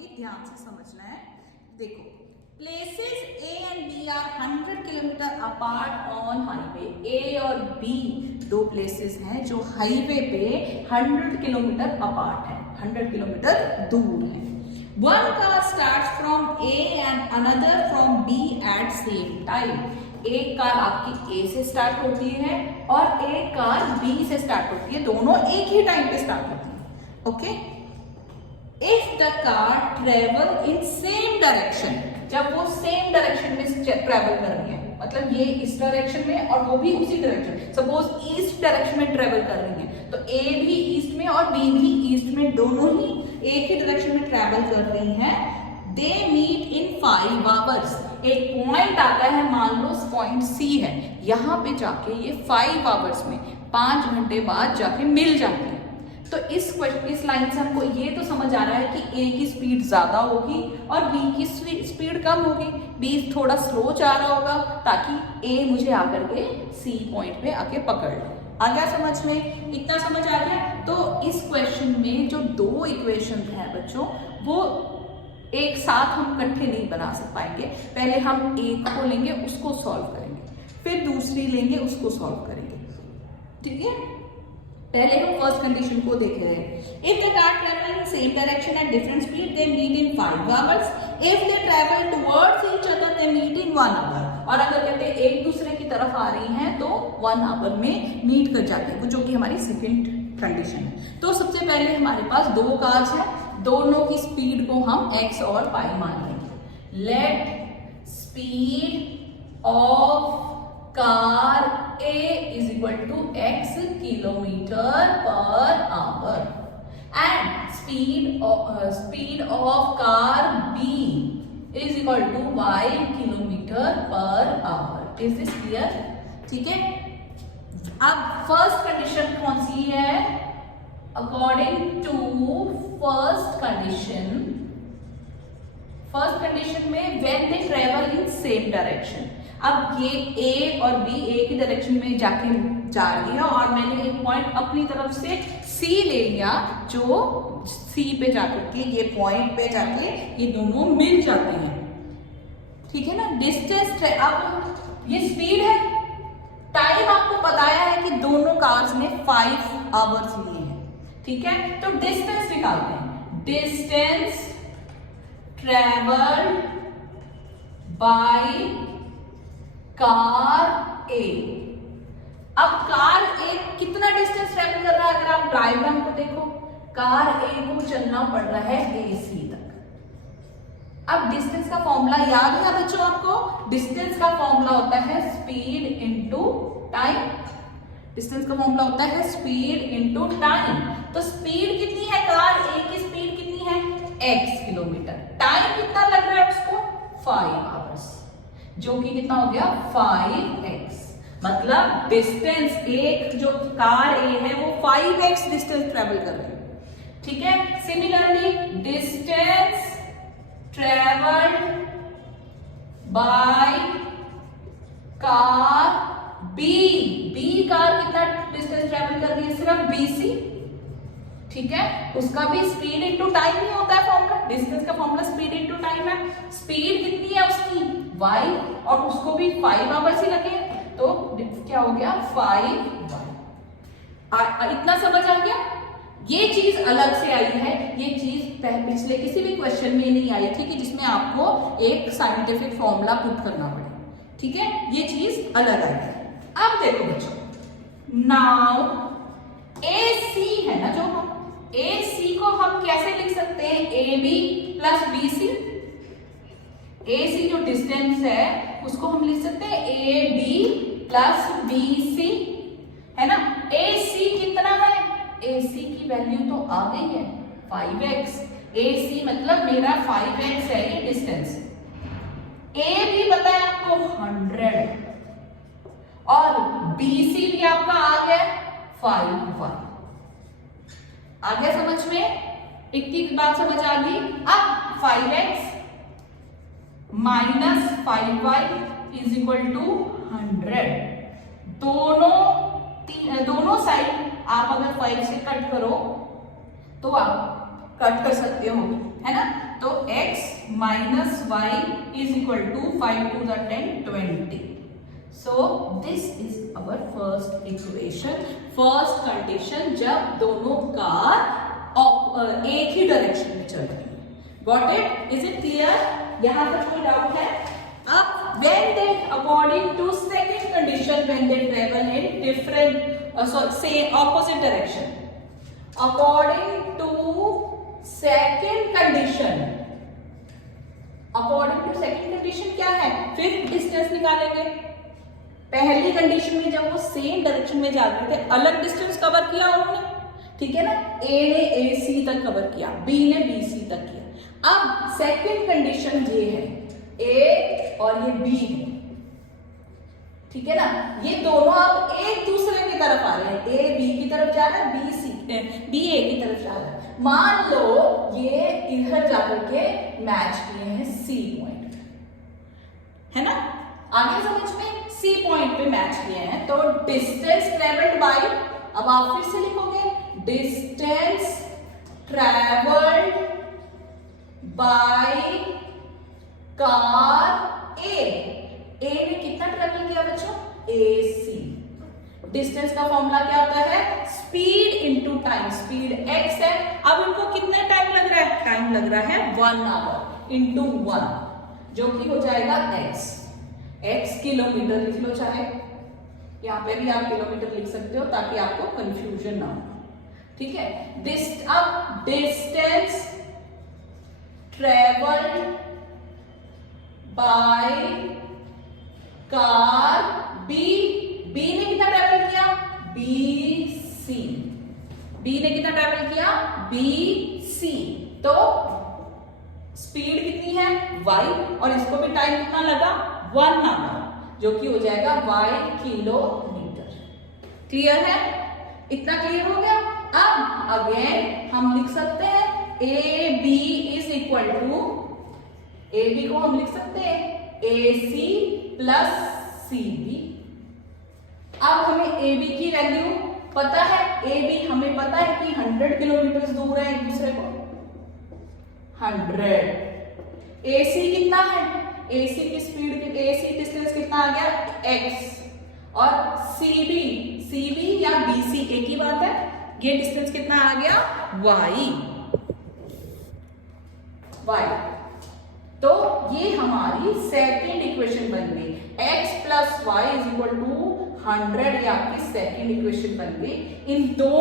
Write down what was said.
की ध्यान से समझना है। देखो, places A and B are 100 kilometre apart on highway. A और बी दो प्लेसेस हैं जो हाईवे पे 100 किलोमीटर अपार्ट है, 100 किलोमीटर दूर है। One car starts from A and another from B at same time. एक कार आपकी A से स्टार्ट होती है और एक कार B से स्टार्ट होती है, दोनों एक ही टाइम पे स्टार्ट होती है। Okay, if the car travel in same direction, जब वो सेम डायरेक्शन में ट्रेवल कर रही है, मतलब ये इस डायरेक्शन में और वो भी उसी डायरेक्शन, सपोज ईस्ट डायरेक्शन में ट्रेवल कर रही है, तो A भी ईस्ट में और B भी ईस्ट में, दोनों ही एक ही डायरेक्शन में ट्रैवल कर रही हैं। They meet in 5 hours. एक पॉइंट आता है, मान लो पॉइंट सी है, यहाँ पे जाके ये 5 आवर्स में 5 घंटे बाद जाके मिल जाती है। तो इस लाइन से हमको ये तो समझ आ रहा है कि ए की स्पीड ज्यादा होगी और बी की स्पीड कम होगी। बी थोड़ा स्लो जा रहा होगा ताकि ए मुझे आकर के सी पॉइंट पे आके पकड़ ले। आ गया समझ में? इतना समझ आ गया? तो इस क्वेश्चन में जो दो इक्वेशन हैं बच्चों, वो एक साथ हम इकट्ठे नहीं बना पाएंगे। पहले हम एक को लेंगे, उसको सॉल्व करेंगे, फिर दूसरी लेंगे, उसको सॉल्व करेंगे। ठीक है, पहले हम फर्स्ट कंडीशन को देख रहे हैं। If the car travel in same direction at different speed they meet in 5 hours. If they travel towards each other they meet in 1 hour. और अगर कहते हैं एक दूसरे की तरफ आ रही हैं तो 1 आवर में मीट कर जाते हैं, जो कि हमारी सेकंड कंडीशन है। तो सबसे पहले हमारे पास दो कार्स हैं, दोनों की स्पीड को हम x और y मान लेंगे। Let speed of car A is equal to x kilometre per hour and speed of car B is equal to y kilometre per hour. Is this clear? ठीक है, अब फर्स्ट कंडीशन कौन सी है? According to first condition में when they travel in same direction. अब ये A और B एक ही डायरेक्शन में जाके जा रही है और मैंने एक पॉइंट अपनी तरफ से C ले लिया, जो C पे जाकर के ये पॉइंट पे जाके ये दोनों मिल जाते हैं। ठीक है ना? डिस्टेंस, अब ये स्पीड है, टाइम आपको बताया है कि दोनों कार्स ने 5 आवर्स लिए हैं। ठीक है, तो डिस्टेंस निकालते हैं। डिस्टेंस ट्रेवल्ड बाय कार ए। अब कार ए कितना डिस्टेंस ट्रेवल कर रहा है? अगर आप डायग्राम को देखो, कार ए को चलना पड़ रहा है ए सी तक। अब डिस्टेंस का फॉर्मूला याद है बच्चों आपको? डिस्टेंस का फॉर्मूला होता है स्पीड इनटू टाइम। डिस्टेंस का फॉर्मूला होता है स्पीड इनटू टाइम। तो स्पीड कितनी है? कार ए की स्पीड कितनी है? x kilometre. टाइम कितना लग रहा है उसको? 5 आवर्स, जो कि कितना हो गया? 5x। मतलब डिस्टेंस, एक जो कार ए है वो 5x डिस्टेंस ट्रेवल कर रही है। ठीक है, similarly distance travelled by car B car कितना डिस्टेंस ट्रेवल कर रही है? सिर्फ BC। ठीक है, उसका भी स्पीड इनटू टाइम ही होता है फॉर्मूला। डिस्टेंस का फॉर्मूला स्पीड इनटू टाइम है। स्पीड कितनी है उसकी? y, और उसको भी 5 आवर्स ही लगे, तो क्या हो गया? 5y। इतना समझ आ गया? ये चीज अलग से आई है, ये चीज पिछले किसी भी क्वेश्चन में नहीं आई थी कि जिसमें आपको एक साइंटिफिक फॉर्मूला पुट करना पड़े। ठीक है, ये चीज अलग आई है। अब देखो बच्चों, नाउ AC है ना, जो हम AC को हम कैसे लिख सकते हैं? AB plus BC। AC जो डिस्टेंस है उसको हम लिख सकते हैं AB प्लस BC, है ना? AC कितना है? AC की वैल्यू तो आ गई है 5x। AC मतलब मेरा 5x है ये डिस्टेंस। A भी पता है आपको 100 और BC भी आपका आ गया 5y। आ गया समझ में? इतनी बात समझ आ गई? अब 5x minus 5y is equal to 100। दोनों साइड आप अगर 5 से कट करो तो आप कट कर सकते हो, है ना? तो x minus Y is equal to 5 to the 10 20. So this is our first equation, first condition जब दोनों कार एक ही डायरेक्शन में चल रही है. Got it? Is it clear? यहाँ पर कोई डाउट है? अब when they according to second condition when they travel in different say opposite direction. According to second condition. According to second condition क्या है? फिफ्थ डिस्टेंस निकालेंगे. पहली कंडीशन में जब वो सेम डायरेक्शन में जा रहे थे अलग डिस्टेंस कवर किया उन्होंने, ठीक है ना. ए ने ए सी तक कवर किया, बी ने बी सी तक किया. अब सेकंड कंडीशन ये है, ए और ये बी है, ठीक है ना. ये दोनों अब एक दूसरे की तरफ आ रहे हैं. ए बी की तरफ जा रहा है, बी ए की तरफ जा रहा है. मान लो ये इधर जाकर के मैच किए हैं सी पॉइंट, है ना. आगे समझ में सी पॉइंट पे मैच किए हैं. तो डिस्टेंस ट्रेवल्ड बाय, अब आप फिर से लिखोगे डिस्टेंस ट्रेवल्ड बाय कार ए. ए ने कितना ट्रेवल किया बच्चों? ए सी. डिस्टेंस का फॉर्मूला क्या होता है? Speed into time. Speed x है. अब इनको कितना टाइम लग रहा है? टाइम लग रहा है 1 आवर इनटू 1, जो कि हो जाएगा x किलोमीटर लिख लो, चाहे यहां पे भी आप किलोमीटर लिख सकते हो ताकि आपको कंफ्यूजन ना हो, ठीक है. अब distance travelled by car B. B ने कितना ट्रेवल किया? बी सी. बी ने कितना ट्रेवल किया? B C. तो स्पीड कितनी है? y, और इसको भी टाइम कितना लगा? 1 आवर, जो कि हो जाएगा y किलोमीटर. क्लियर है? इतना क्लियर हो गया. अब अगेन हम लिख सकते हैं A B is equal to, A B को हम लिख सकते हैं ए सी प्लस सी बी. अब हमें ए बी की वैल्यू पता है. ए बी हमें पता है कि 100 किलोमीटर दूर है एक दूसरे को. 100. ए सी कितना है? ए सी की स्पीड, ए सी डिस्टेंस कितना आ गया? x. और सी बी या बी सी एक ही बात है. ये डिस्टेंस कितना आ गया? y. तो ये हमारी सेकंड इक्वेशन बन गई. x plus Y is equal to 100. ये आपकी सेकंड इक्वेशन बन गई. इन दोनों